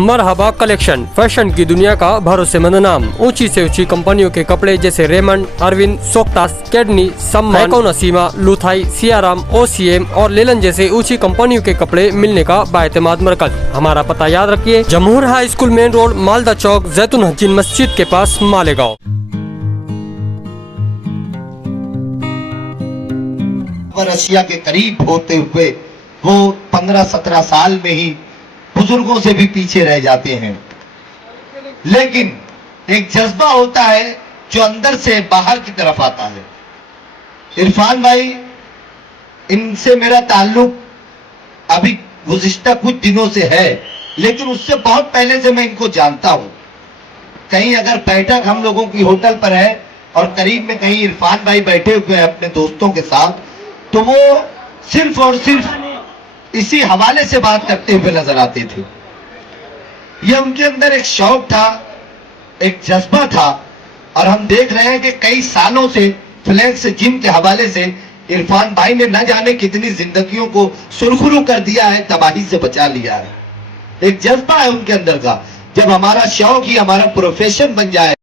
मरहबा collection, fashion की दुनिया का भरोसेमंद नाम। ऊंची से ऊंची कंपनियों के कपड़े जैसे रेमंड, अरविंद, सोक्टास, कैडनी, सम्मान, नसीमा, लुथाई, सियाराम, ओसीएम और लेलन जैसे ऊंची कंपनियों के कपड़े मिलने का बाएतमाद मरकज। हमारा पता याद रखिए, Jamhoor high school main road, Malda Chowk, जैतून हजीन मस्जिद के पास, मालेगांव। रशिया के करीब होते हुए वो 15-17 साल में ही बुजुर्गों से भी पीछे रह जाते हैं। लेकिन एक जज्बा होता है जो अंदर से बाहर की तरफ आता है। इरफान भाई, इनसे मेरा ताल्लुक अभी गुज़िश्ता कुछ दिनों से है, लेकिन उससे बहुत पहले से मैं इनको जानता हूं। कहीं अगर बैठक हम लोगों की होटल पर है और करीब में कहीं इरफान भाई बैठे हुए हैं अपने दोस्तों के साथ, तो वो सिर्फ और सिर्फ इसी हवाले से बात करते हुए नजर आते थे। यह उनके अंदर एक शौक था, एक जज्बा था, और हम देख रहे हैं कि कई सालों से फ्लैक्स जिम के हवाले से इरफान भाई ने न जाने कितनी जिंदगियों को सुरखुरू कर दिया है, तबाही से बचा लिया है। एक जज्बा है उनके अंदर का। जब हमारा शौक ही हमारा प्रोफेशन बन जाए,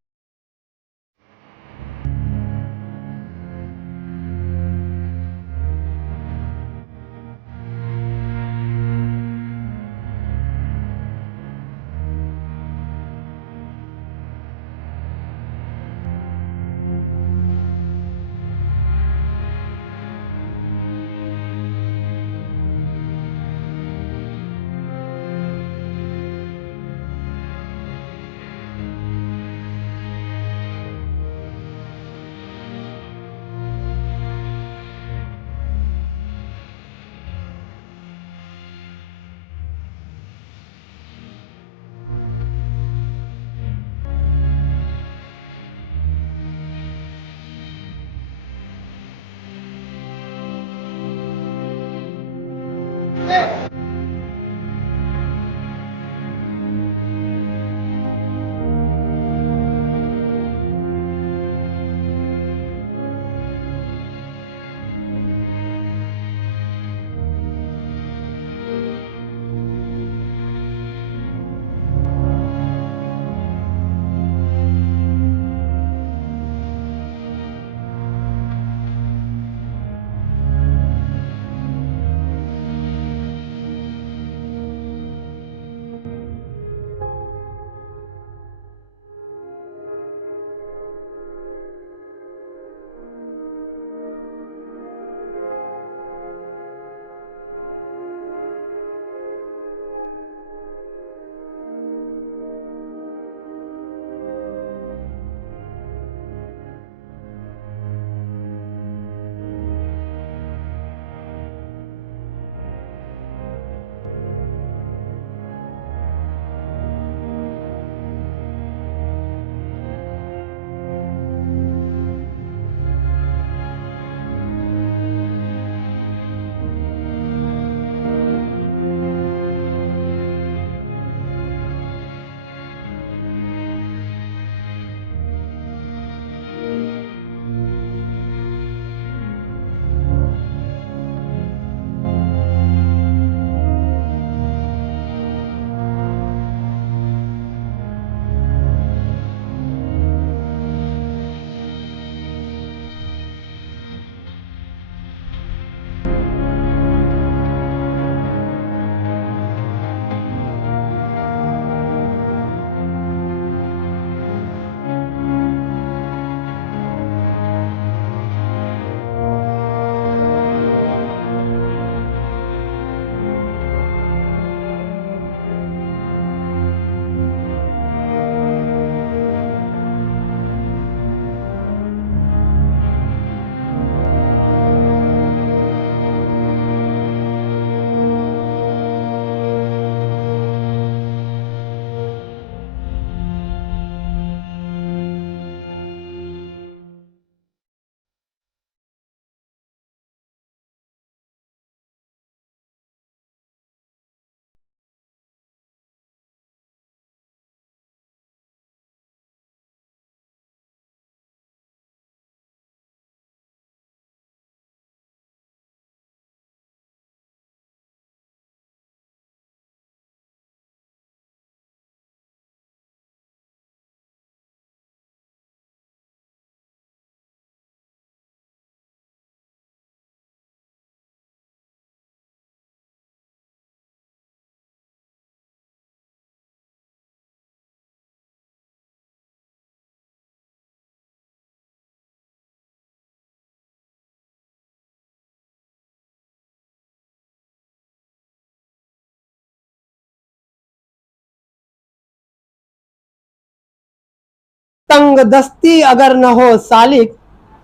तंग दस्ती अगर न हो सालिक,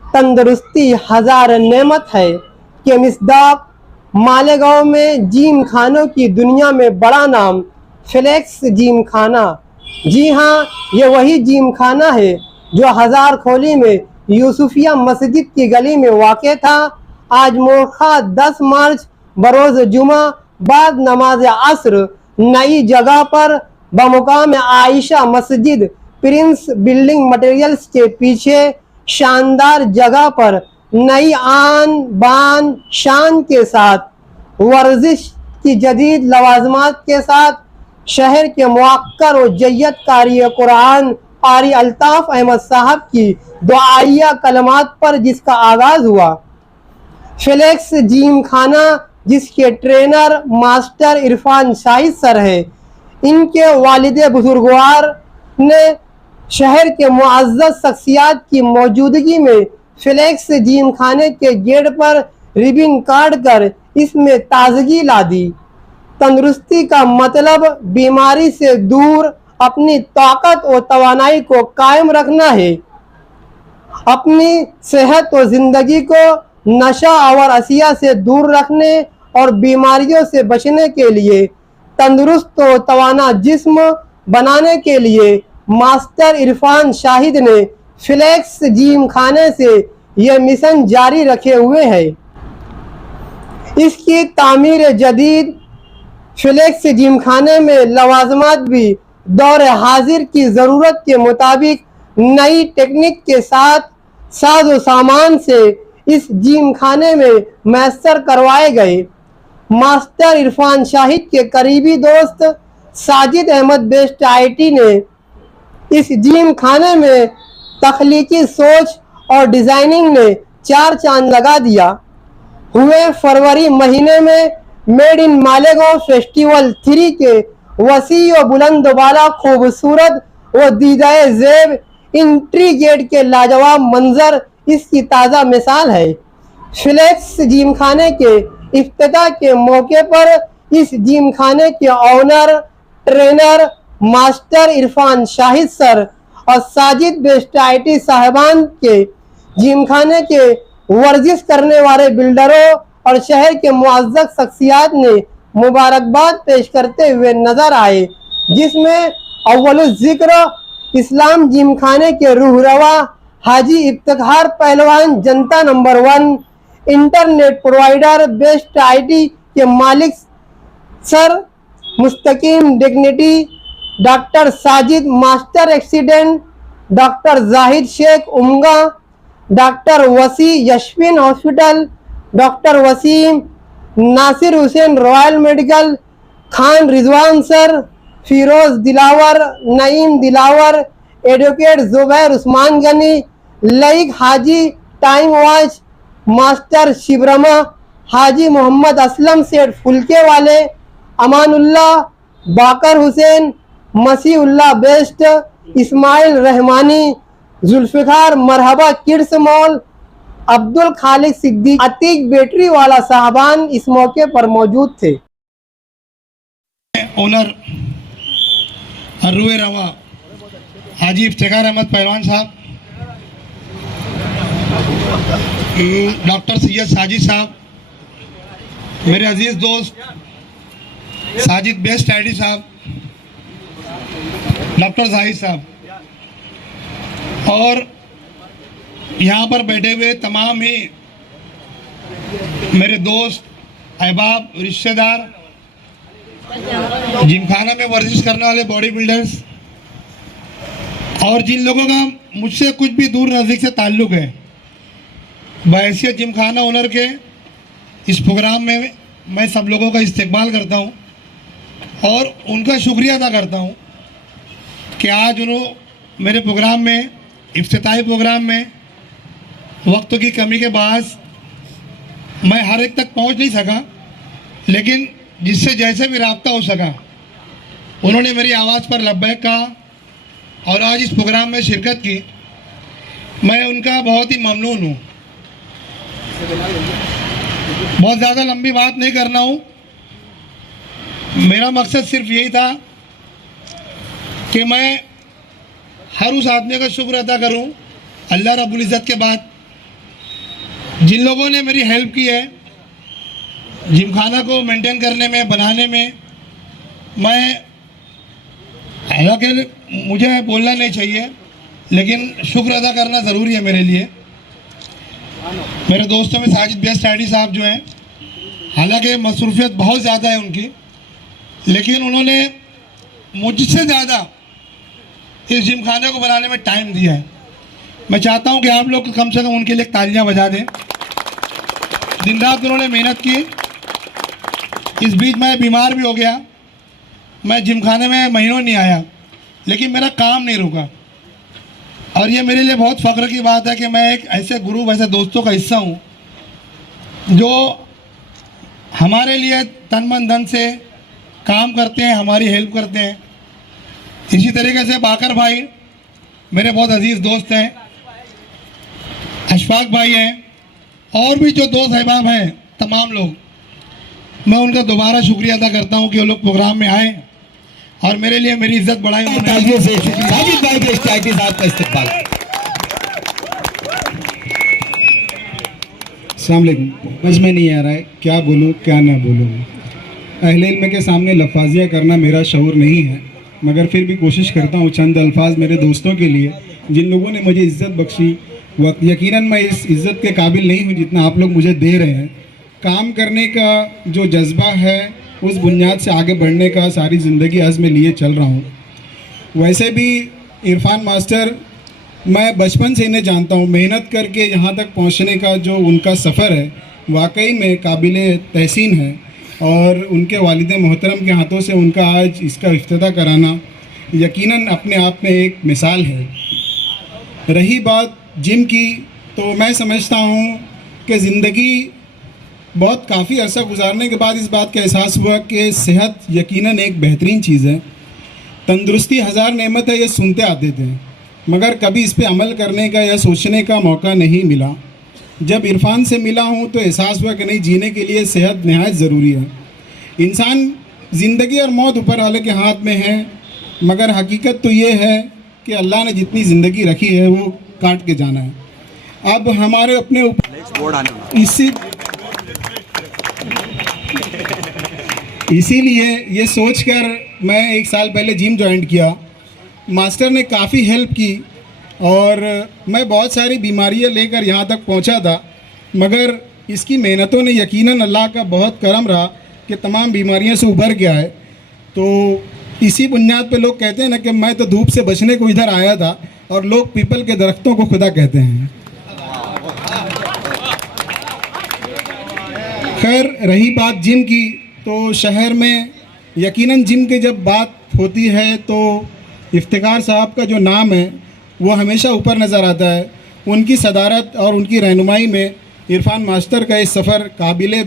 तंदुरुस्ती हजार नेमत है। के मिसदाक मालेगांव में जिम खानों की दुनिया में बड़ा नाम फ्लेक्स जिम खाना। जी हाँ, ये वही जिम खाना है जो हजार खोली में यूसुफिया मस्जिद की गली में वाक़ था। आज मोरखा 10 मार्च बरोज जुमा बाद नमाज असर नई जगह पर बमुकाम आयशा मस्जिद प्रिंस बिल्डिंग मटेरियल्स के पीछे शानदार जगह पर नई आन बान शान के साथ वर्जिश की जदीद लवाजमात के साथ शहर के मुअक्कर और जय्यत कारी कुरान कारी अल्ताफ अहमद साहब की दुआइया कलमात पर जिसका आगाज हुआ। फ्लेक्स जिम खाना जिसके trainer master Irfan Shahid sir है, इनके वालिद बुजुर्गवार ने शहर के मुअज़्ज़ज़ शख्सियात की मौजूदगी में फ्लेक्स जिम खाने के गेट पर रिबिन काट कर इसमें ताजगी ला दी। तंदुरुस्ती का मतलब बीमारी से दूर अपनी ताकत और तवानाई को कायम रखना है। अपनी सेहत और जिंदगी को नशा और अशिया से दूर रखने और बीमारियों से बचने के लिए तंदुरुस्त और तवाना जिस्म बनाने के लिए मास्टर इरफान शाहिद ने फ्लेक्स जिम खाने से यह मिशन जारी रखे हुए है। इसकी तामीर जदीद फ्लेक्स जिम खाने में लवाजमात भी दौर हाजिर की ज़रूरत के मुताबिक नई टेक्निक के साथ साजो सामान से इस जिम खाने में मैसर करवाए गए। मास्टर इरफान शाहिद के करीबी दोस्त साजिद अहमद बेस्ट आईटी ने इस जिम खाने में तख्लीकी सोच और डिजाइनिंग ने 4 चांद लगा दिया। हुए फरवरी महीने में मेड इन मालेगांव फेस्टिवल 3 के वसी और बुलंद वाला खूबसूरत व दीदाए जेब इंट्री गेट के लाजवाब मंजर इसकी ताज़ा मिसाल है। फ्लेक्स जिम खाने के इफ्तिताह के मौके पर इस जिम खाने के owner trainer master Irfan Shahid sir और साजिद बेस्ट आईटी साहबान के जिम खाने के वर्जिश करने वाले बिल्डरों और शहर के मुअज़्ज़ज़ शख्सियात ने मुबारकबाद पेश करते हुए नजर आए, जिसमें अव्वलुल ज़िक्र इस्लाम जिम खाने के रूहरवा हाजी Iftikhar Pahalwan Janata number 1 internet provider best IT के मालिक sir Mustaqeem dignity doctor Sajid master accident doctor Zahid Sheikh उमगा doctor Wasi Yashvin hospital doctor Wasim Nasir Hussain royal medical Khan Rizwan sir Firoz Dilawar Naeem Dilawar advocate Zubair Usman Gani Laeeq Haji time watch master शिबरमा हाजी मोहम्मद असलम सेठ फुलके वाले Amanullah Baqar Hussain Masihullah best Ismail Rahmani Zulfiqar Marhaba kids mall Abdul खालिक सिद्दीक अतीक बैटरी वाला साहबान इस मौके पर मौजूद थे। ओनर अर्रुए रवा हाजी इफ्तिखार अहमद पहलवान साहब, डॉक्टर सैयद साजिद साहब, मेरे अजीज दोस्त साजिद बेस्ट आईडी साहब, डॉक्टर जाहिद साहब और यहाँ पर बैठे हुए तमाम ही मेरे दोस्त अहबाब रिश्तेदार जिमखाना में वर्जिश करने वाले बॉडी बिल्डर्स और जिन लोगों का मुझसे कुछ भी दूर नज़दीक से ताल्लुक़ है, बहैसियत जिमखाना ओनर के इस प्रोग्राम में मैं सब लोगों का इस्तेकबाल करता हूँ और उनका शुक्रिया अदा करता हूँ कि आज उन्होंने मेरे प्रोग्राम में इफ्तिताही प्रोग्राम में वक्त की कमी के बायस मैं हर एक तक पहुँच नहीं सका, लेकिन जिससे जैसे भी राब्ता हो सका उन्होंने मेरी आवाज़ पर लब्बैक कहा और आज इस प्रोग्राम में शिरकत की। मैं उनका बहुत ही ममनून हूँ। बहुत ज़्यादा लंबी बात नहीं करना हूँ, मेरा मकसद सिर्फ यही था कि मैं हर उस आदमी का शुक्र अदा करूं अल्लाह रब्बुल इज़्ज़त के बाद जिन लोगों ने मेरी हेल्प की है जिमखाना को मेंटेन करने में, बनाने में। मैं हालांकि मुझे बोलना नहीं चाहिए, लेकिन शुक्र अदा करना ज़रूरी है मेरे लिए। मेरे दोस्तों में साजिद बेस्ट आईडी साहब जो हैं, हालांकि मसरूफियत बहुत ज़्यादा है उनकी, लेकिन उन्होंने मुझसे ज़्यादा इस जिमखाने को बनाने में टाइम दिया है। मैं चाहता हूं कि आप लोग कम से कम उनके लिए तालियां बजा दें। दिन रात उन्होंने मेहनत की। इस बीच मैं बीमार भी हो गया, मैं जिमखाने में महीनों नहीं आया, लेकिन मेरा काम नहीं रुका। और ये मेरे लिए बहुत फ़ख्र की बात है कि मैं एक ऐसे ग्रुप, ऐसे दोस्तों का हिस्सा हूँ जो हमारे लिए तन मन धन से काम करते हैं, हमारी हेल्प करते हैं। इसी तरीके से बाकर भाई मेरे बहुत अजीज़ दोस्त हैं, अशफाक भाई हैं, और भी जो दोस्त अहबाब हैं तमाम लोग, मैं उनका दोबारा शुक्रिया अदा करता हूं कि वो लोग प्रोग्राम में आए और मेरे लिए मेरी इज्जत बढ़ाई। तालियों से साजिद भाई के स्टाइटी साहब का इस्तेमाल। अस्सलाम वालेकुम। समझ में नहीं आ रहा है क्या बोलूँ क्या ना बोलूँ। अहले इल्म के सामने लफाजिया करना मेरा शऊर नहीं है, मगर फिर भी कोशिश करता हूँ चंद अल्फाज मेरे दोस्तों के लिए जिन लोगों ने मुझे इज़्ज़त बख्शी। यकीनन मैं इस इज़्ज़त के काबिल नहीं हूँ जितना आप लोग मुझे दे रहे हैं। काम करने का जो जज्बा है उस बुनियाद से आगे बढ़ने का सारी ज़िंदगी अज़्म लिए चल रहा हूँ। वैसे भी इरफान मास्टर मैं बचपन से इन्हें जानता हूँ। मेहनत करके यहाँ तक पहुँचने का जो उनका सफ़र है वाकई में काबिल तहसीन है, और उनके वालिद मोहतरम के हाथों से उनका आज इसका इफ्तिताह कराना यकीनन अपने आप में एक मिसाल है। रही बात जिम की, तो मैं समझता हूँ कि ज़िंदगी बहुत काफ़ी अरसा गुजारने के बाद इस बात का एहसास हुआ कि सेहत यकीनन एक बेहतरीन चीज़ है। तंदुरुस्ती हज़ार नेमत है, ये सुनते आते थे, मगर कभी इस पे अमल करने का या सोचने का मौका नहीं मिला। जब इरफान से मिला हूँ तो एहसास हुआ कि नहीं, जीने के लिए सेहत नहायत ज़रूरी है। इंसान ज़िंदगी और मौत ऊपर वाले के हाथ में है, मगर हकीकत तो ये है कि अल्लाह ने जितनी ज़िंदगी रखी है वो काट के जाना है। अब हमारे अपने ऊपर इसीलिए ये सोचकर मैं 1 साल पहले जिम ज्वाइन किया। मास्टर ने काफ़ी हेल्प की और मैं बहुत सारी बीमारियां लेकर यहाँ तक पहुँचा था, मगर इसकी मेहनतों ने यकीनन अल्लाह का बहुत करम रहा कि तमाम बीमारियों से उभर गया है। तो इसी बुनियाद पे लोग कहते हैं ना कि मैं तो धूप से बचने को इधर आया था, और लोग पीपल के दरख्तों को खुदा कहते हैं। खैर रही बात जिम की, तो शहर में यकीनन जिम की जब बात होती है तो इफ्तिकार साहब का जो नाम है वो हमेशा ऊपर नज़र आता है। उनकी सदारत और उनकी रहनुमाई में इरफान मास्टर का इस सफ़र काबिल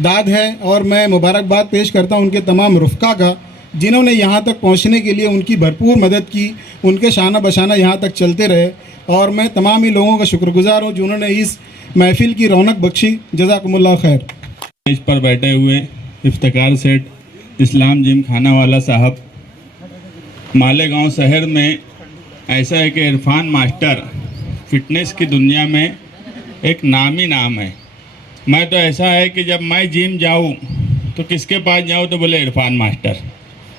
दाद है, और मैं मुबारकबाद पेश करता हूं उनके तमाम रुफ़का का जिन्होंने यहाँ तक पहुँचने के लिए उनकी भरपूर मदद की। उनके शाना बशाना यहाँ तक चलते रहे, और मैं तमाम ही लोगों का शुक्रगुजार हूँ जिन्होंने इस महफिल की रौनक बख्शी। जज़ाकुमुल्लाह खैर। इस पर बैठे हुए इफ्तिकार सेठ, इस्लाम जिम खाना वाला साहब, मालेगांव शहर में ऐसा है कि इरफान मास्टर फ़िटनेस की दुनिया में एक नाम ही नाम है। मैं तो ऐसा है कि जब मैं जिम जाऊँ तो किसके पास जाऊँ तो बोले इरफान मास्टर,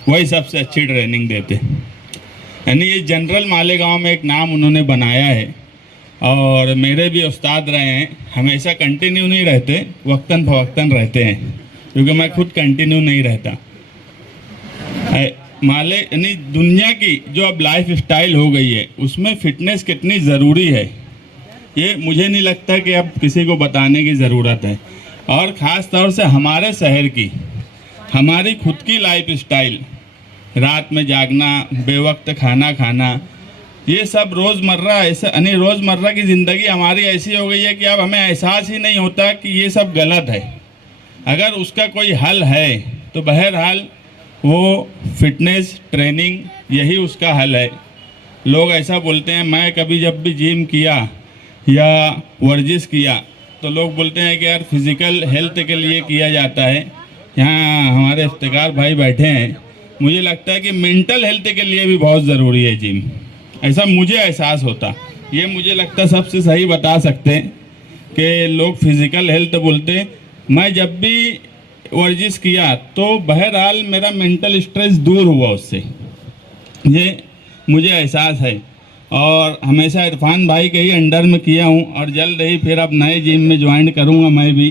वही सबसे अच्छी ट्रेनिंग देते। यानी ये जनरल मालेगांव में एक नाम उन्होंने बनाया है, और मेरे भी उस्ताद रहे हैं। हमेशा कंटिन्यू नहीं रहते, वक्तन फवक्तन रहते हैं, क्योंकि मैं खुद कंटिन्यू नहीं रहता। यानी दुनिया की जो अब लाइफ स्टाइल हो गई है उसमें फ़िटनेस कितनी ज़रूरी है ये मुझे नहीं लगता कि अब किसी को बताने की ज़रूरत है। और ख़ास तौर से हमारे शहर की, हमारी खुद की लाइफ स्टाइल, रात में जागना, बेवक्त खाना खाना, ये सब रोज़मर्रा ऐसे यानी रोज़मर्रा की ज़िंदगी हमारी ऐसी हो गई है कि अब हमें एहसास ही नहीं होता कि ये सब गलत है। अगर उसका कोई हल है तो बहरहाल वो फिटनेस ट्रेनिंग यही उसका हल है। लोग ऐसा बोलते हैं, मैं कभी जब भी जिम किया या वर्जिश किया तो लोग बोलते हैं कि यार फिज़िकल हेल्थ के लिए किया जाता है। यहाँ हमारे इफ्तिकार भाई बैठे हैं, मुझे लगता है कि मेंटल हेल्थ के लिए भी बहुत ज़रूरी है जिम। ऐसा मुझे एहसास होता। ये मुझे लगता सबसे सही बता सकते हैं कि लोग फिजिकल हेल्थ बोलते, मैं जब भी वर्जिश किया तो बहरहाल मेरा मेंटल स्ट्रेस दूर हुआ उससे, ये मुझे एहसास है। और हमेशा इरफान भाई के ही अंडर में किया हूँ और जल्द ही फिर अब नए जिम में ज्वाइन करूँगा मैं भी,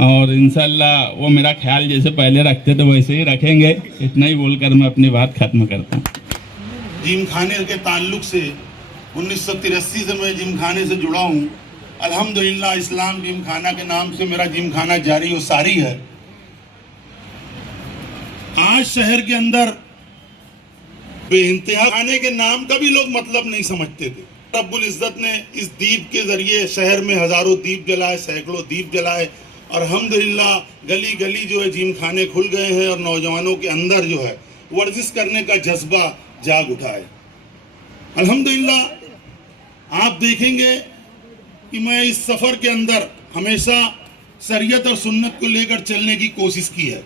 और इंशाल्लाह वो मेरा ख्याल जैसे पहले रखते थे वैसे ही रखेंगे। इतना ही बोलकर मैं अपनी बात खत्म करता हूँ। जिम खाने के ताल्लुक से 1983 से मैं जिम खाने से जुड़ा हूँ। अल्हम्दुलिल्लाह इस्लाम जिम खाना के नाम से मेरा जिम खाना जारी और सारी है। आज शहर के अंदर बेइंतहा खाने के नाम का भी लोग मतलब नहीं समझते थे। रब्बुल इज्जत ने इस दीप के जरिए शहर में हजारों दीप जलाए, सैकड़ों दीप जलाए, और अल्हम्दुलिल्लाह गली गली जो है जिम खाने खुल गए हैं और नौजवानों के अंदर जो है वर्जिश करने का जज्बा जाग उठा है। अल्हम्दुलिल्लाह आप देखेंगे कि मैं इस सफ़र के अंदर हमेशा शरीयत और सुन्नत को लेकर चलने की कोशिश की है।